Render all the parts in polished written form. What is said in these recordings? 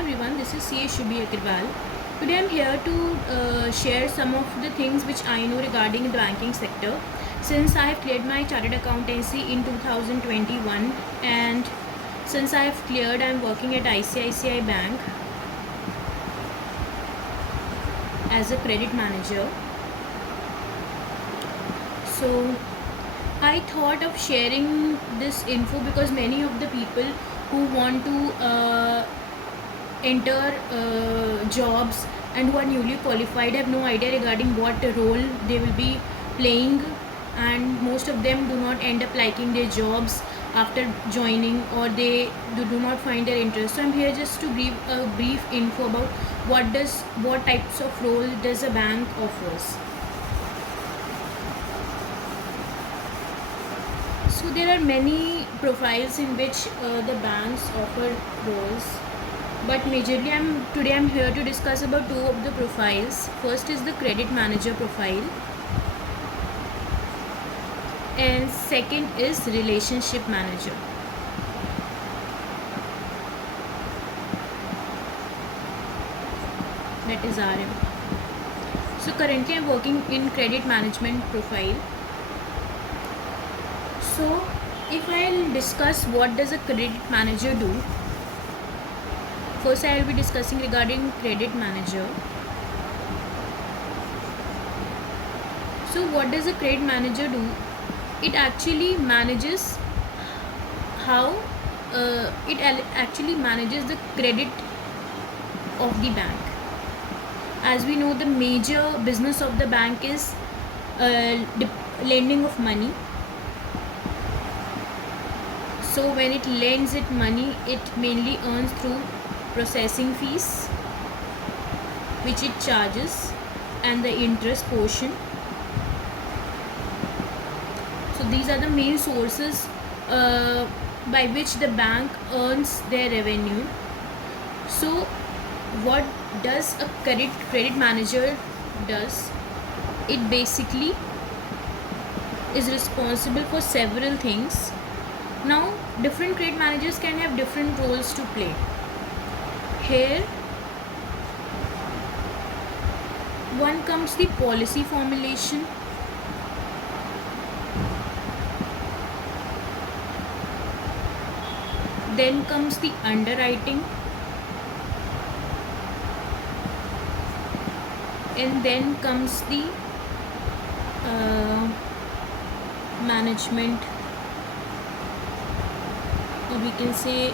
everyone, this is CA Shubhi Agarwal. Today I'm here to share some of the things which I know regarding the banking sector. Since I have cleared my chartered accountancy in 2021 and since I have cleared, I'm working at ICICI Bank as a credit manager. So I thought of sharing this info because many of the people who want to enter jobs and who are newly qualified have no idea regarding what role they will be playing, and most of them do not end up liking their jobs after joining, or they do not find their interest. So I'm here just to give a brief info about what types of role does a bank offers. So there are many profiles in which the banks offer roles, but majorly today I'm here to discuss about two of the profiles. First is the credit manager profile and second is relationship manager. That is RM. So currently I'm working in credit management profile. So if I'll discuss what does a credit manager do, first I will be discussing regarding credit manager. So what does a credit manager do? It actually manages actually manages the credit of the bank. As we know, the major business of the bank is lending of money. So when it lends it money, it mainly earns through processing fees, which it charges, and the interest portion. So these are the main sources by which the bank earns their revenue. So what does a credit manager does? It basically is responsible for several things. Now different credit managers can have different roles to play. Here one comes the policy formulation, then comes the underwriting, and then comes the management, or we can say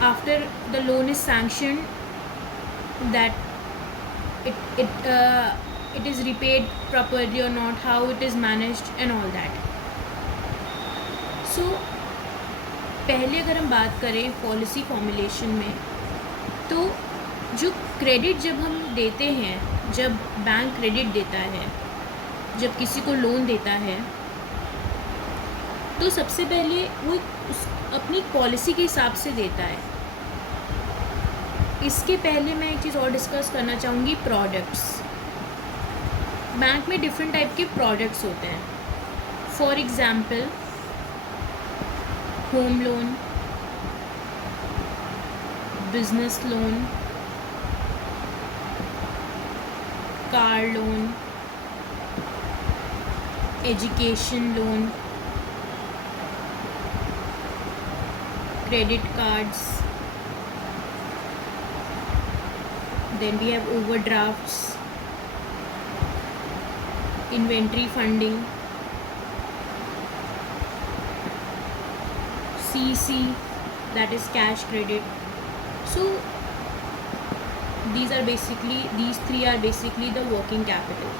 after the loan is sanctioned, that it is repaid properly or not, how it is managed and all that. So पहले अगर हम बात करें policy formulation में, तो जो credit जब हम देते हैं, जब बैंक क्रेडिट देता है, जब किसी को लोन देता है, तो सबसे पहले वो अपनी पॉलिसी के हिसाब से देता है. इसके पहले मैं एक चीज़ और डिस्कस करना चाहूँगी, प्रोडक्ट्स. बैंक में डिफरेंट टाइप के प्रोडक्ट्स होते हैं. For example home loan, business loan, car loan, education loan, credit cards, then we have overdrafts, inventory funding, CC, that is cash credit. So these three are basically the working capital.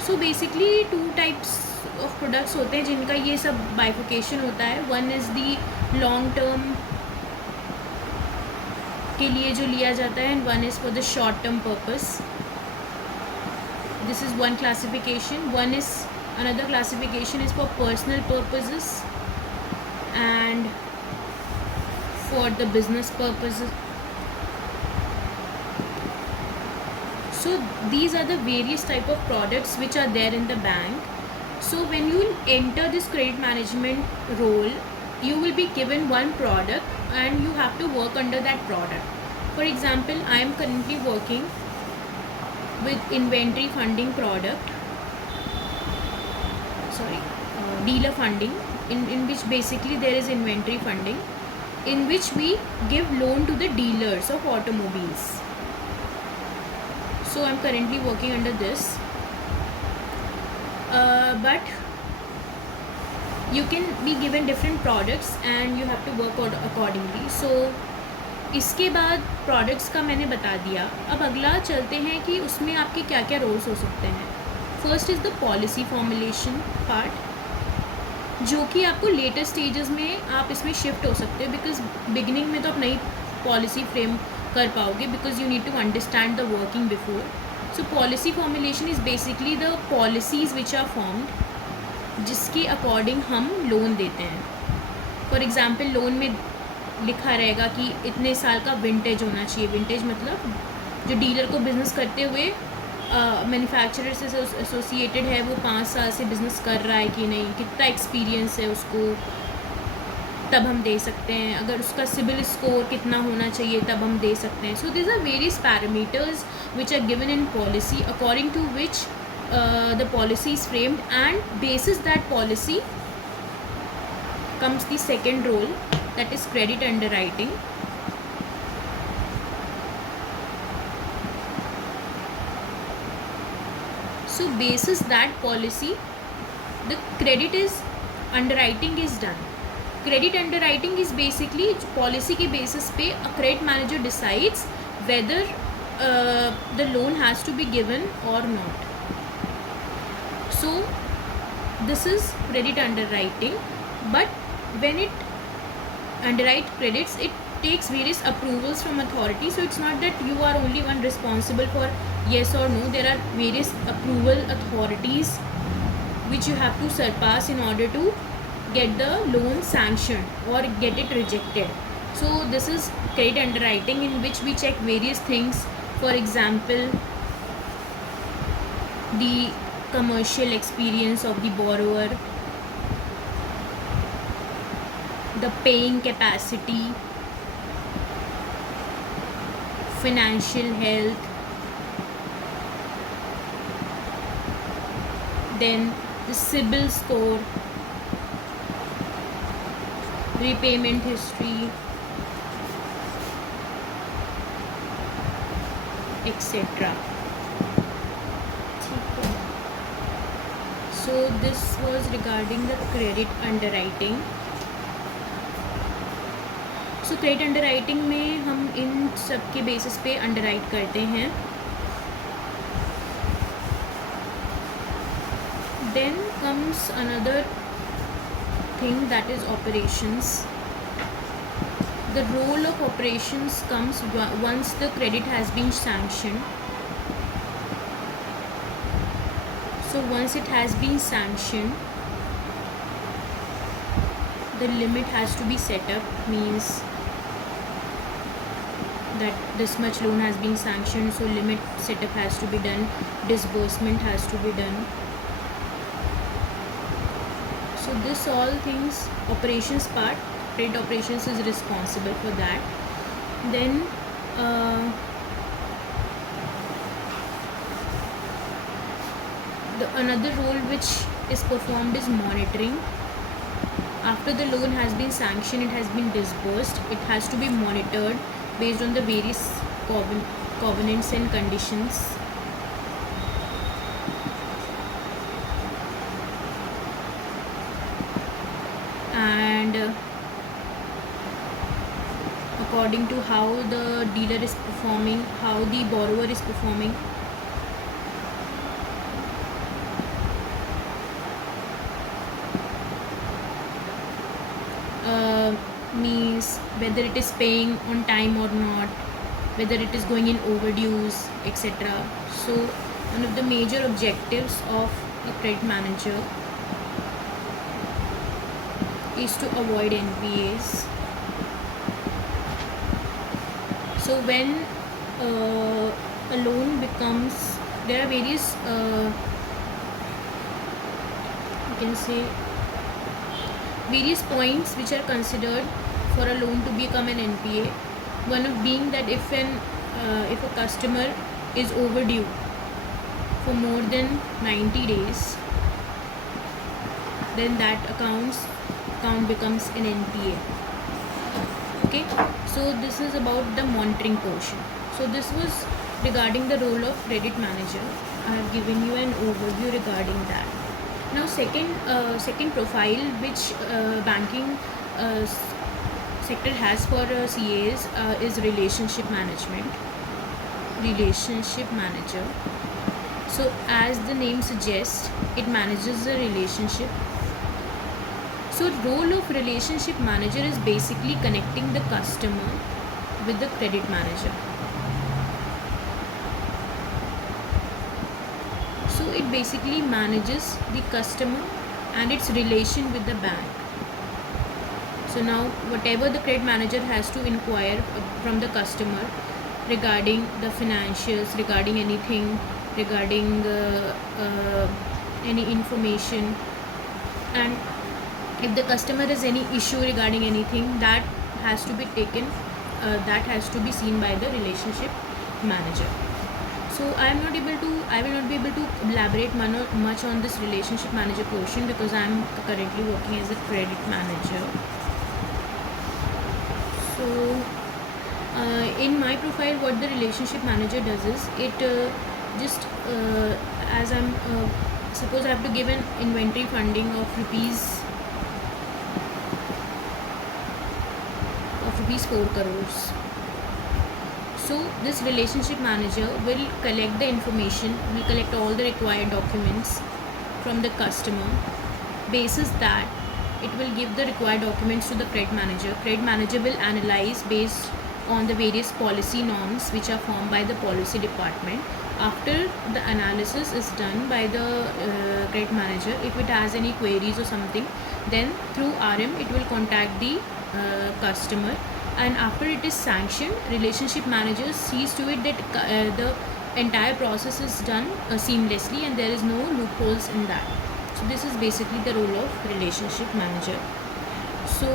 So basically two types of products होते हैं जिनका ये सब बाइफिकेशन होता है. One is the long term के लिए जो लिया जाता है, and one is for the short term purpose. This is one classification. One is another classification is for personal purposes and for the business purposes. So these are the various type of products which are there in the bank, So when you enter this credit management role, you will be given one product and you have to work under that product. For example, I am currently working with inventory funding product, dealer funding, in which basically there is inventory funding, in which we give loan to the dealers of automobiles. So I'm currently working under this, but you can be given different products and you have to work accordingly. So इसके बाद products का मैंने बता दिया. अब अगला चलते हैं कि उसमें आपके क्या क्या रोल्स हो सकते हैं. First is the policy formulation part, जो कि आपको लेटर स्टेजेस में आप इसमें शिफ्ट हो सकते हो, बिकॉज बिगिनिंग में तो आप नई पॉलिसी फ्रेम कर पाओगे, because you need to understand the working before. So policy formulation is basically the policies which are formed, जिसके अकॉर्डिंग हम लोन देते हैं. फॉर एग्ज़ाम्पल, लोन में लिखा रहेगा कि इतने साल का विंटेज होना चाहिए. विंटेज मतलब जो डीलर को बिज़नेस करते हुए मैन्युफैक्चरर से एसोसिएटेड है, वो 5 साल से बिज़नेस कर रहा है कि नहीं, कितना एक्सपीरियंस है उसको, तब हम दे सकते हैं. अगर उसका सिबिल स्कोर कितना होना चाहिए, तब हम दे सकते हैं. So these are various parameters which are given in policy, according to which the policy is framed, and basis that policy comes the second role, that is credit underwriting. So basis that policy, the credit is underwriting is done. Credit underwriting is basically policy के basis पे a credit manager decides whether the loan has to be given or not. So this is credit underwriting, but when it underwrite credits, it takes various approvals from authority. So it's not that you are only one responsible for yes or no. There are various approval authorities which you have to surpass in order to get the loan sanctioned or get it rejected. So this is credit underwriting, in which we check various things. For example, the commercial experience of the borrower, the paying capacity, financial health, then the CIBIL score, repayment history, etc. So this was regarding the credit underwriting. So credit underwriting में हम इन सब के basis पे underwrite करते हैं. Then comes another thing, that is operations. The role of operations comes once the credit has been sanctioned. So once it has been sanctioned, the limit has to be set up, means that this much loan has been sanctioned, so limit setup has to be done, disbursement has to be done. So this all things, operations part, credit operations is responsible for that. Then another role which is performed is monitoring. After the loan has been sanctioned, it has been disbursed, it has to be monitored based on the various covenants and conditions. And according to how the dealer is performing, how the borrower is performing, means whether it is paying on time or not, whether it is going in overdues, etc. So one of the major objectives of a credit manager is to avoid NPAs. So when a loan becomes, there are various can say various points which are considered for a loan to become an NPA. One of being that if a customer is overdue for more than 90 days, then that account becomes an NPA. Okay, so this is about the monitoring portion. So this was regarding the role of credit manager. I have given you an overview regarding that. Now second profile which banking sector has for CAs is relationship management. Relationship manager. So as the name suggests, it manages the relationship. So role of relationship manager is basically connecting the customer with the credit manager. So it basically manages the customer and its relation with the bank. So now whatever the credit manager has to inquire from the customer regarding the financials, regarding anything, regarding any information, and if the customer has any issue regarding anything, that has to be taken, that has to be seen by the relationship manager. So I will not be able to elaborate much on this relationship manager portion because I am currently working as a credit manager. So in my profile, what the relationship manager does is it as I'm suppose I have to give an inventory funding of rupees 4 crores. So this relationship manager will collect the information, will collect all the required documents from the customer. Basis that, it will give the required documents to the credit manager. Credit manager will analyze based on the various policy norms which are formed by the policy department. After the analysis is done by the credit manager, if it has any queries or something, then through RM it will contact the customer, and after it is sanctioned, relationship manager sees to it that the entire process is done seamlessly and there is no loopholes in that. So this is basically the role of relationship manager. So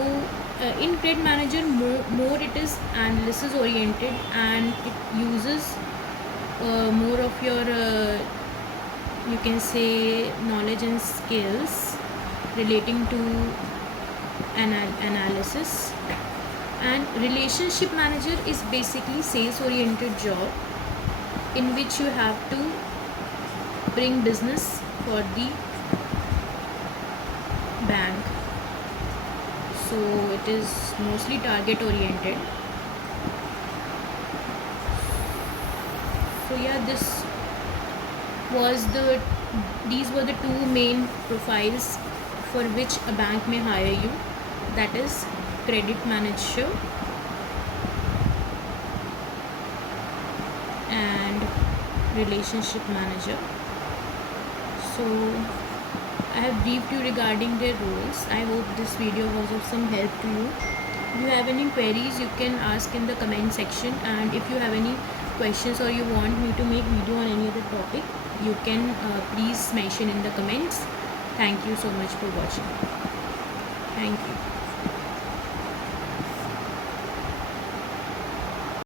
in credit manager, more it is analysis oriented, and it uses more of your you can say knowledge and skills relating to analysis. And relationship manager is basically sales oriented job in which you have to bring business for the bank. So it is mostly target oriented. So yeah, these were the two main profiles for which a bank may hire you, that is credit manager and relationship manager. So I have briefed you regarding their roles. I hope this video was of some help to you. If you have any queries, you can ask in the comment section, and if you have any questions or you want me to make video on any other topic, you can please mention in the comments. Thank you so much for watching.